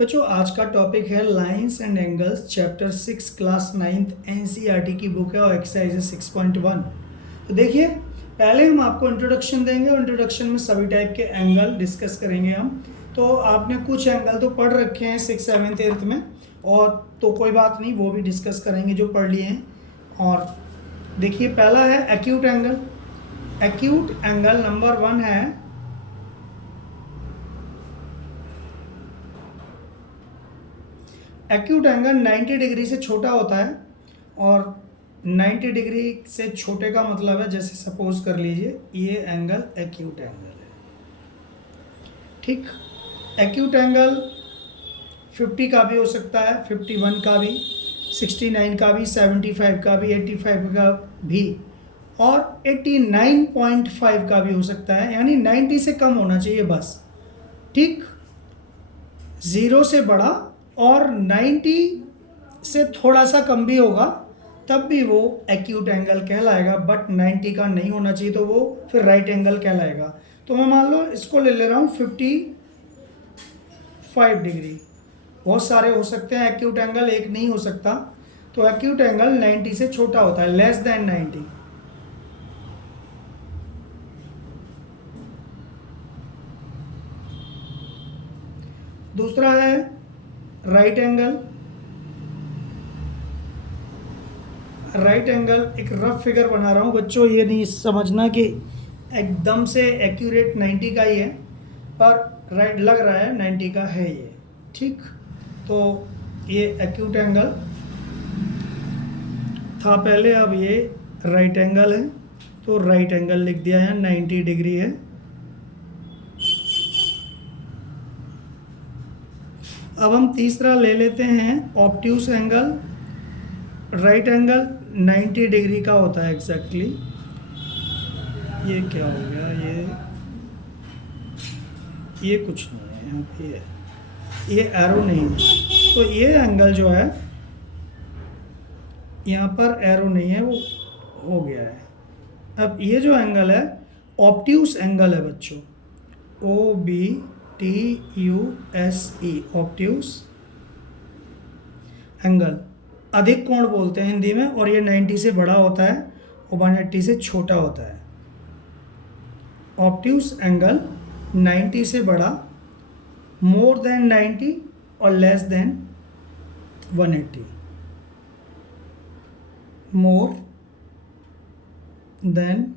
बच्चों आज का टॉपिक है lines and angles, chapter 6 class 9th NCERT की बुक है और एक्सरसाइज 6.1। तो देखिए, पहले हम आपको इंट्रोडक्शन देंगे और इंट्रोडक्शन में सभी टाइप के एंगल डिस्कस करेंगे हम। तो आपने कुछ एंगल तो पढ़ रखे हैं 6, 7th, 8th में, और तो कोई बात नहीं, वो भी डिस्कस करेंगे जो पढ़ लिए हैं। और देखिए, पहला है acute angle. Acute angle number 1 है एक्यूट एंगल 90 डिग्री से छोटा होता है। और 90 डिग्री से छोटे का मतलब है, जैसे सपोज कर लीजिए ये एंगल एक्यूट एंगल है, ठीक। एक्यूट एंगल 50 का भी हो सकता है, 51 का भी, 69 का भी, 75 का भी, 85 का भी, और 89.5 का भी हो सकता है। यानी 90 से कम होना चाहिए बस, ठीक। 0 से बड़ा और 90 से थोड़ा सा कम भी होगा तब भी वो एक्यूट एंगल कहलाएगा, बट 90 का नहीं होना चाहिए तो वो फिर राइट एंगल कहलाएगा। तो मैं मान लो इसको ले रहा हूँ 55 डिग्री। बहुत सारे हो सकते हैं एक्यूट एंगल, एक नहीं हो सकता। तो एक्यूट एंगल 90 से छोटा होता है, लेस देन 90। दूसरा है राइट एंगल। राइट एंगल एक रफ फिगर बना रहा हूँ बच्चों, ये नहीं समझना कि एकदम से एक्यूरेट 90 का ही है, पर राइट लग रहा है 90 का है ये, ठीक। तो ये एक्यूट एंगल था पहले, अब ये राइट एंगल है, तो राइट एंगल लिख दिया है, 90 डिग्री है। अब हम तीसरा ले लेते हैं obtuse angle. Right angle 90 degree का होता है एग्जैक्टली। ये क्या हो गया, ये कुछ नहीं है यहाँ पे, ये एरो नहीं है। तो ये एंगल जो है, यहाँ पर एरो नहीं है, वो हो गया है। अब ये जो एंगल है ऑब्ट्यूस एंगल है बच्चों, OBTUSE, ऑब्ट्यूस एंगल, अधिक कोण बोलते हैं हिंदी में। और ये 90 से बड़ा होता है और 180 से छोटा होता है। ऑब्ट्यूस एंगल 90 से बड़ा, मोर देन 90 और less than 180। More than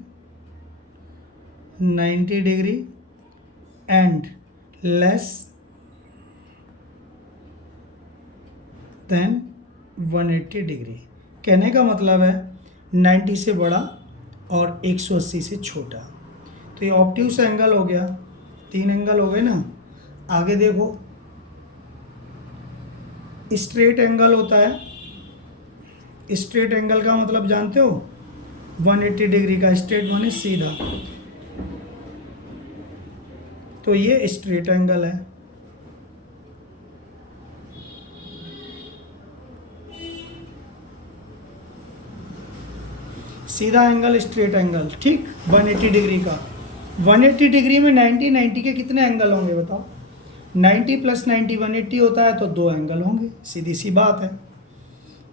90 degree and less than 180 degree. कहने का मतलब है 90 से बड़ा और 180 से छोटा। तो ये ऑब्ट्यूस एंगल हो गया, 3 एंगल हो गए ना। आगे देखो, स्ट्रेट एंगल होता है। स्ट्रेट एंगल का मतलब जानते हो, 180 डिग्री का। स्ट्रेट माने सीधा, तो ये स्ट्रेट एंगल है। सीधा एंगल स्ट्रेट एंगल, ठीक, 180 डिग्री का। 180 डिग्री में 90 के कितने एंगल होंगे बताओ? 90 + 90 180 होता है, तो 2 एंगल होंगे, सीधी सी बात है।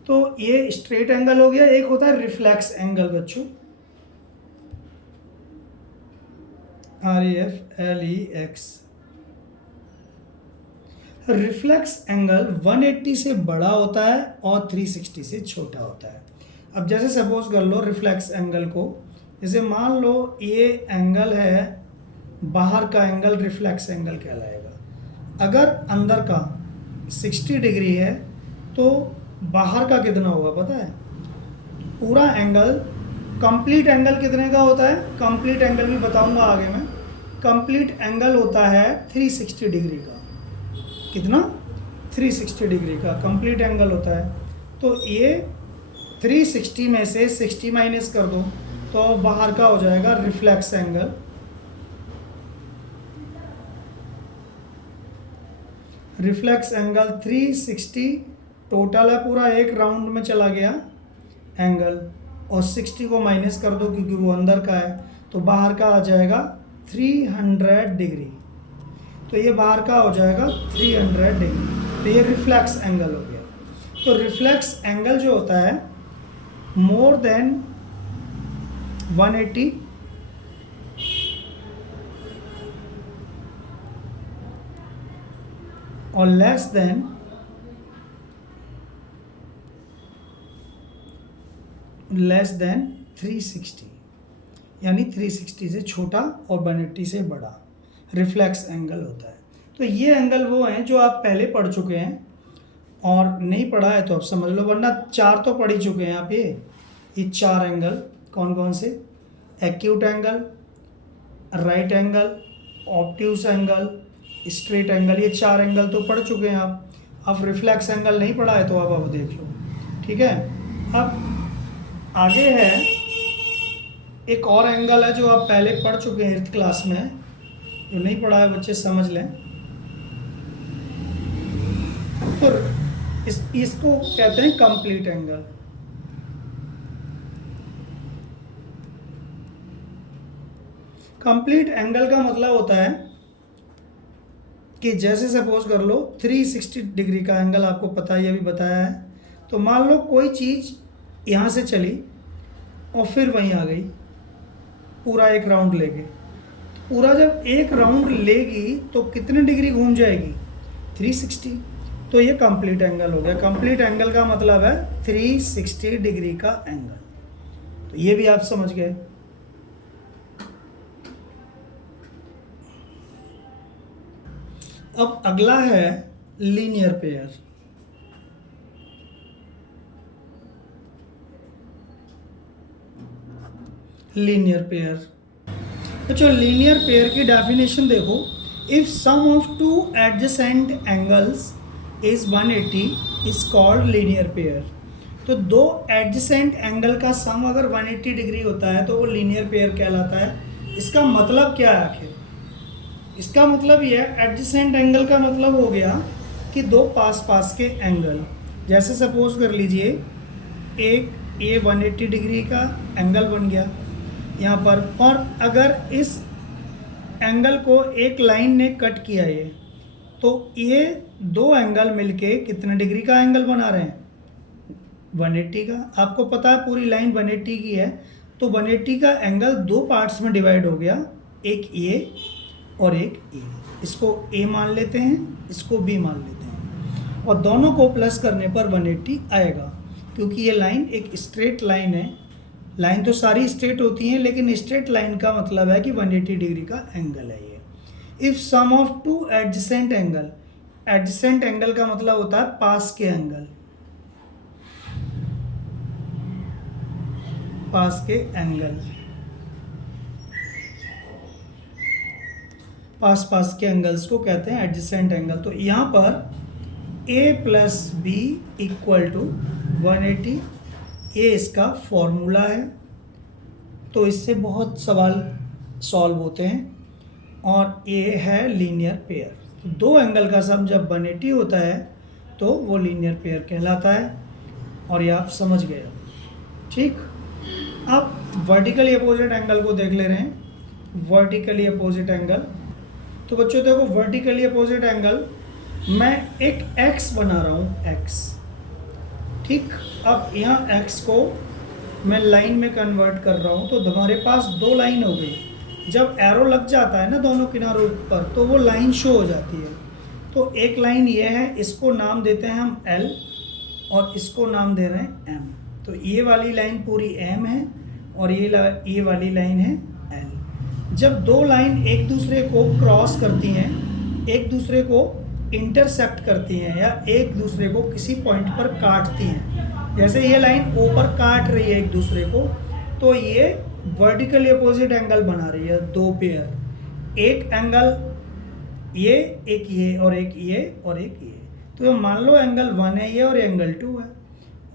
तो ये स्ट्रेट एंगल हो गया। एक होता है रिफ्लेक्स एंगल बच्चों, REFLEX। रिफ्लेक्स एंगल 180 से बड़ा होता है और 360 से छोटा होता है। अब जैसे सपोज कर लो रिफ्लेक्स एंगल को, जैसे मान लो ये एंगल है, बाहर का एंगल रिफ्लेक्स एंगल कहलाएगा। अगर अंदर का 60 डिग्री है तो बाहर का कितना होगा पता है? पूरा एंगल, कंप्लीट एंगल कितने का होता है? कंप्लीट एंगल भी बताऊंगा आगे मैं। कंप्लीट एंगल होता है 360 डिग्री का। कितना? 360 डिग्री का कंप्लीट एंगल होता है। तो ये 360 में से 60 माइनस कर दो तो बाहर का हो जाएगा reflex angle. Reflex angle 360 total है, पूरा एक राउंड में चला गया एंगल, और 60 को माइनस कर दो क्योंकि वो अंदर का है, तो बाहर का आ जाएगा 300 डिग्री। तो ये बाहर का हो जाएगा 300 डिग्री, तो ये रिफ्लेक्स एंगल हो गया। तो रिफ्लेक्स एंगल जो होता है मोर देन 180 और लेस देन 360, यानी 360 से छोटा और 180 से बड़ा रिफ्लेक्स एंगल होता है। तो ये एंगल वो हैं जो आप पहले पढ़ चुके हैं, और नहीं पढ़ा है तो आप समझ लो, वरना 4 तो पढ़ ही चुके हैं आप। ये 4 एंगल कौन कौन से? Acute angle, right angle, obtuse angle, straight angle, ये 4 एंगल तो पढ़ चुके हैं आप। अब रिफ्लेक्स एंगल नहीं पढ़ा है तो आप अब देख लो, ठीक है। अब आगे है एक और एंगल है जो आप पहले पढ़ चुके हैं 8th क्लास में, जो नहीं पढ़ा है बच्चे समझ लें। तो इसको कहते हैं कंप्लीट एंगल। कंप्लीट एंगल का मतलब होता है कि जैसे सपोज कर लो 360 डिग्री का एंगल, आपको पता है, ये भी बताया है। तो मान लो कोई चीज़ यहाँ से चली और फिर वहीं आ गई, पूरा एक राउंड लेके। पूरा जब एक राउंड लेगी तो कितने डिग्री घूम जाएगी? 360। तो ये कंप्लीट एंगल हो गया। कंप्लीट एंगल का मतलब है 360 डिग्री का एंगल। तो ये भी आप समझ गए। अब अगला है लीनियर पेयर। लीनियर पेयर, अच्छा लीनियर पेयर की डेफिनेशन देखो। If sum of two adjacent angles is 180 is called linear pair. तो दो एडजेसेंट एंगल का सम अगर 180 डिग्री होता है तो वो लीनियर पेयर कहलाता है। इसका मतलब क्या है आखिर? इसका मतलब ये है, एडजेसेंट एंगल का मतलब हो गया कि दो पास पास के एंगल। जैसे सपोज कर लीजिए एक ये 180 डिग्री का एंगल बन गया यहाँ पर, और अगर इस एंगल को एक लाइन ने कट किया ये, तो ये दो एंगल मिलके कितने डिग्री का एंगल बना रहे हैं? 180 का। आपको पता है पूरी लाइन 180 की है, तो 180 का एंगल दो पार्ट्स में डिवाइड हो गया, एक ए और एक ए। इसको ए मान लेते हैं, इसको बी मान लेते हैं, और दोनों को प्लस करने पर 180 आएगा, क्योंकि ये लाइन एक स्ट्रेट लाइन है। लाइन तो सारी स्ट्रेट होती हैं, लेकिन स्ट्रेट लाइन का मतलब है कि 180 डिग्री का एंगल है ये। If sum of two adjacent angle, adjacent angle का मतलब होता है पास के एंगल, पास के एंगल, पास के एंगल्स को कहते हैं एडजेसेंट एंगल। तो यहाँ पर a plus B equal to 180, ये इसका फॉर्मूला है। तो इससे बहुत सवाल सॉल्व होते हैं, और ये है लीनियर पेयर। तो दो एंगल का सम जब 180 होता है तो वो लीनियर पेयर कहलाता है, और ये आप समझ गए। ठीक, अब वर्टिकली अपोजिट एंगल को देख ले रहे हैं। वर्टिकली अपोजिट एंगल, तो बच्चों देखो वर्टिकली अपोजिट एंगल, मैं एक एक्स बना रहा हूँ, एक्स। ठीक, अब यहाँ एक्स को मैं लाइन में कन्वर्ट कर रहा हूँ, तो हमारे पास दो लाइन हो गई। जब एरो लग जाता है ना दोनों किनारों पर, तो वो लाइन शो हो जाती है। तो एक लाइन ये है, इसको नाम देते हैं हम एल, और इसको नाम दे रहे हैं एम। तो ये वाली लाइन पूरी एम है, और ये वाली लाइन है एल। जब दो लाइन एक दूसरे को क्रॉस करती हैं, एक दूसरे को इंटरसेक्ट करती हैं, या एक दूसरे को किसी पॉइंट पर काटती हैं, जैसे ये लाइन ऊपर काट रही है एक दूसरे को, तो ये वर्टिकली अपोजिट एंगल बना रही है। दो पेयर, एक एंगल ये, एक ये, और एक ये, और एक ये। तो मान लो एंगल 1 है ये, और एंगल 2 है,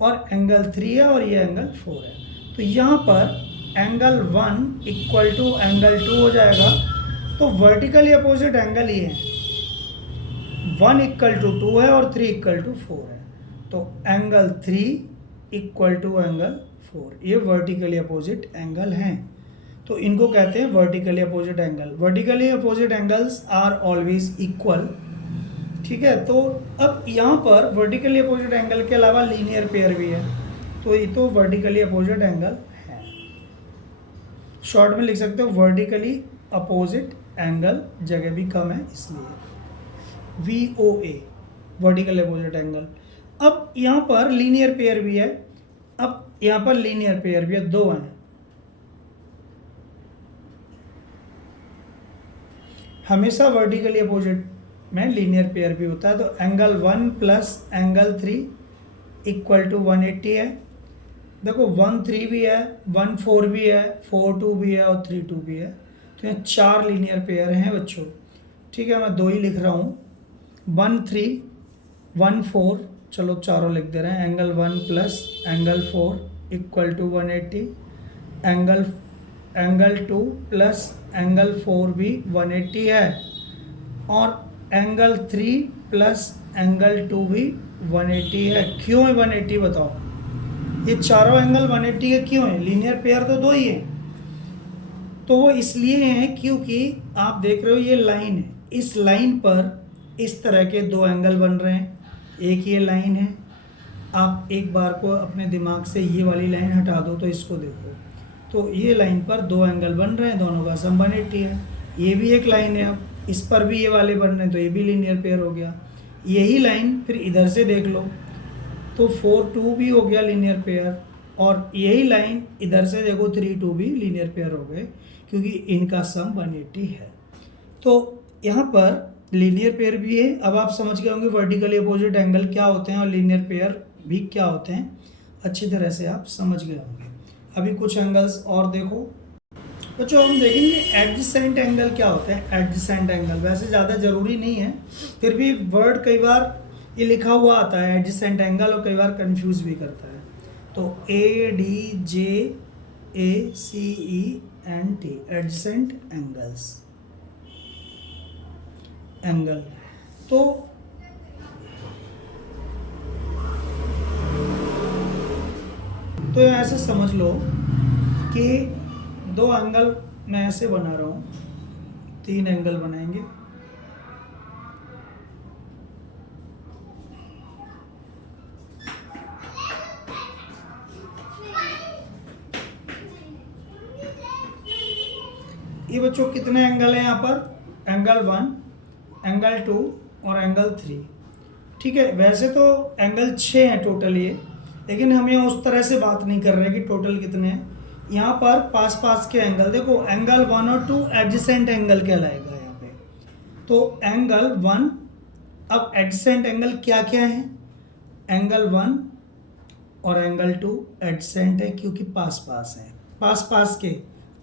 और एंगल 3 है, और ये एंगल 4 है। तो यहाँ पर एंगल 1 इक्वल टू एंगल 2 हो जाएगा। तो वर्टिकली अपोजिट एंगल ये है, 1 इक्वल टू 2 है, और 3 इक्वल टू 4 है। तो एंगल 3 इक्वल टू एंगल 4, ये वर्टिकली अपोजिट एंगल हैं। तो इनको कहते हैं vertically opposite angle. Vertically opposite angles are always equal, ठीक है। तो अब यहाँ पर वर्टिकली अपोजिट एंगल के अलावा लीनियर पेयर भी है, तो ये तो वर्टिकली अपोजिट एंगल है। शॉर्ट में लिख सकते हो वर्टिकली अपोजिट एंगल, जगह भी कम है इसलिए VOA वर्टिकल अपोजिट एंगल। अब यहाँ पर लीनियर पेयर भी है, अब यहाँ पर लीनियर पेयर भी है, दो हैं। हमेशा वर्टिकली अपोजिट में लीनियर पेयर भी होता है, तो angle 1 plus angle 3 equal to 180 है। देखो 1-3 भी है, 1-4 भी है, 4-2 भी है और 3-2 भी है, तो यहाँ 4 लीनियर पेयर हैं बच्चों, ठीक है। मैं 2 ही लिख रहा हूँ, 1-3 1-4, चलो चारों लिख दे रहे हैं। Angle 1 plus angle 4 equal to 180, angle 2 plus angle 4 भी 180 है, और एंगल 3 प्लस एंगल 2 भी 180 है। क्यों है 180 बताओ? ये चारों एंगल 180 है, क्यों है? लीनियर पेयर तो दो ही है, तो वो इसलिए है क्योंकि आप देख रहे हो ये लाइन है, इस लाइन पर इस तरह के दो एंगल बन रहे हैं। एक ये लाइन है, आप एक बार को अपने दिमाग से ये वाली लाइन हटा दो तो इसको देखो, तो ये लाइन पर दो एंगल बन रहे हैं, दोनों का सम 180 है। ये भी एक लाइन है, अब इस पर भी ये वाले बन रहे हैं, तो ये भी लीनियर पेयर हो गया। यही लाइन फिर इधर से देख लो तो 4-2 भी हो गया लीनियर पेयर, और यही लाइन इधर से देखो 3-2 भी लीनियर पेयर हो गए, क्योंकि इनका सम 180 है। तो यहाँ पर लीनियर पेयर भी है। अब आप समझ गए होंगे वर्टिकली अपोजिट एंगल क्या होते हैं और लीनियर पेयर भी क्या होते हैं, अच्छी तरह से आप समझ गए होंगे। अभी कुछ एंगल्स और देखो बच्चों, हम देखेंगे एडजेसेंट एंगल क्या होता है। एडजेसेंट एंगल वैसे ज़्यादा ज़रूरी नहीं है, फिर भी वर्ड कई बार ये लिखा हुआ आता है एडजेसेंट एंगल, और कई बार कंफ्यूज भी करता है। तो ADJACENT एडजेसेंट एंगल। तो ऐसे समझ लो कि दो एंगल मैं ऐसे बना रहा हूँ, 3 एंगल बनाएंगे। ये बच्चों कितने एंगल हैं यहाँ पर? एंगल 1, एंगल 2 और एंगल 3, ठीक है। वैसे तो एंगल 6 हैं टोटल ये, लेकिन हम यहाँ उस तरह से बात नहीं कर रहे कि टोटल कितने हैं। यहाँ पर पास पास के एंगल देखो, एंगल 1 और 2 एडजेसेंट एंगल कहलाएगा यहाँ पे। तो एंगल 1, अब एडजेसेंट एंगल क्या क्या है? एंगल 1 और एंगल 2 एडजेसेंट है क्योंकि पास पास है, पास पास के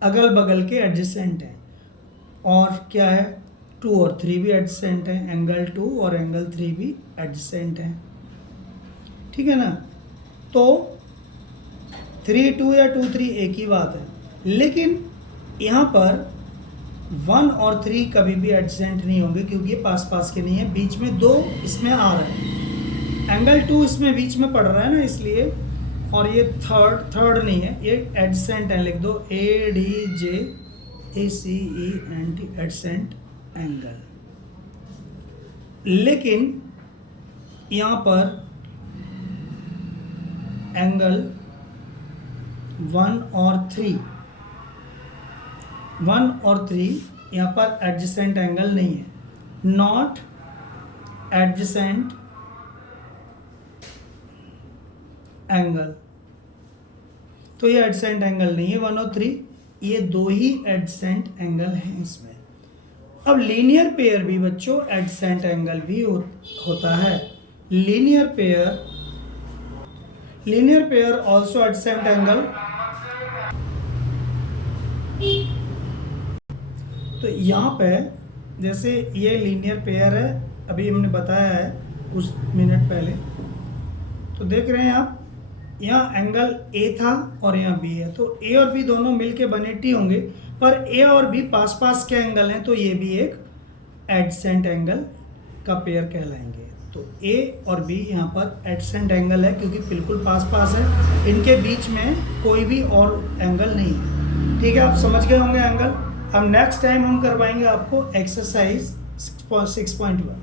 अगल बगल के एडजेसेंट हैं। और क्या है? 2 और 3 भी एडजेसेंट है, एंगल 2 और एंगल 3 भी एडजेसेंट है, ठीक है ना। तो 3-2 या 2-3 एक ही बात है, लेकिन यहाँ पर 1 और 3 कभी भी एडजेसेंट नहीं होंगे क्योंकि ये पास पास के नहीं है, बीच में 2 इसमें आ रहे हैं। एंगल 2 इसमें बीच में पड़ रहा है ना, इसलिए। और ये थर्ड नहीं है, ये एडजेसेंट है, लिख दो ADJACENT एडजेसेंट एंगल। लेकिन यहाँ पर एंगल 1 और 3 यहाँ पर एडजेसेंट एंगल नहीं है, नॉट एडजेसेंट एंगल। तो ये एडजेसेंट एंगल नहीं है 1 और 3, ये 2 ही एडजेसेंट एंगल हैं इसमें। अब लीनियर पेयर भी बच्चों एडजेसेंट एंगल भी होता है। Linear pair also adjacent angle. तो यहाँ पे जैसे ये लीनियर पेयर है, अभी हमने बताया है कुछ मिनट पहले, तो देख रहे हैं आप यहाँ एंगल A था और यहाँ B है, तो A और B दोनों मिलके 180 होंगे, पर A और B पास पास के एंगल हैं, तो ये भी एक एडजेसेंट एंगल का पेयर कहलाएंगे। तो A और B यहाँ पर एडजेसेंट एंगल है क्योंकि बिल्कुल पास पास है, इनके बीच में कोई भी और एंगल नहीं है। ठीक है, आप समझ गए होंगे एंगल। अब नेक्स्ट टाइम हम करवाएंगे आपको एक्सरसाइज 6.1।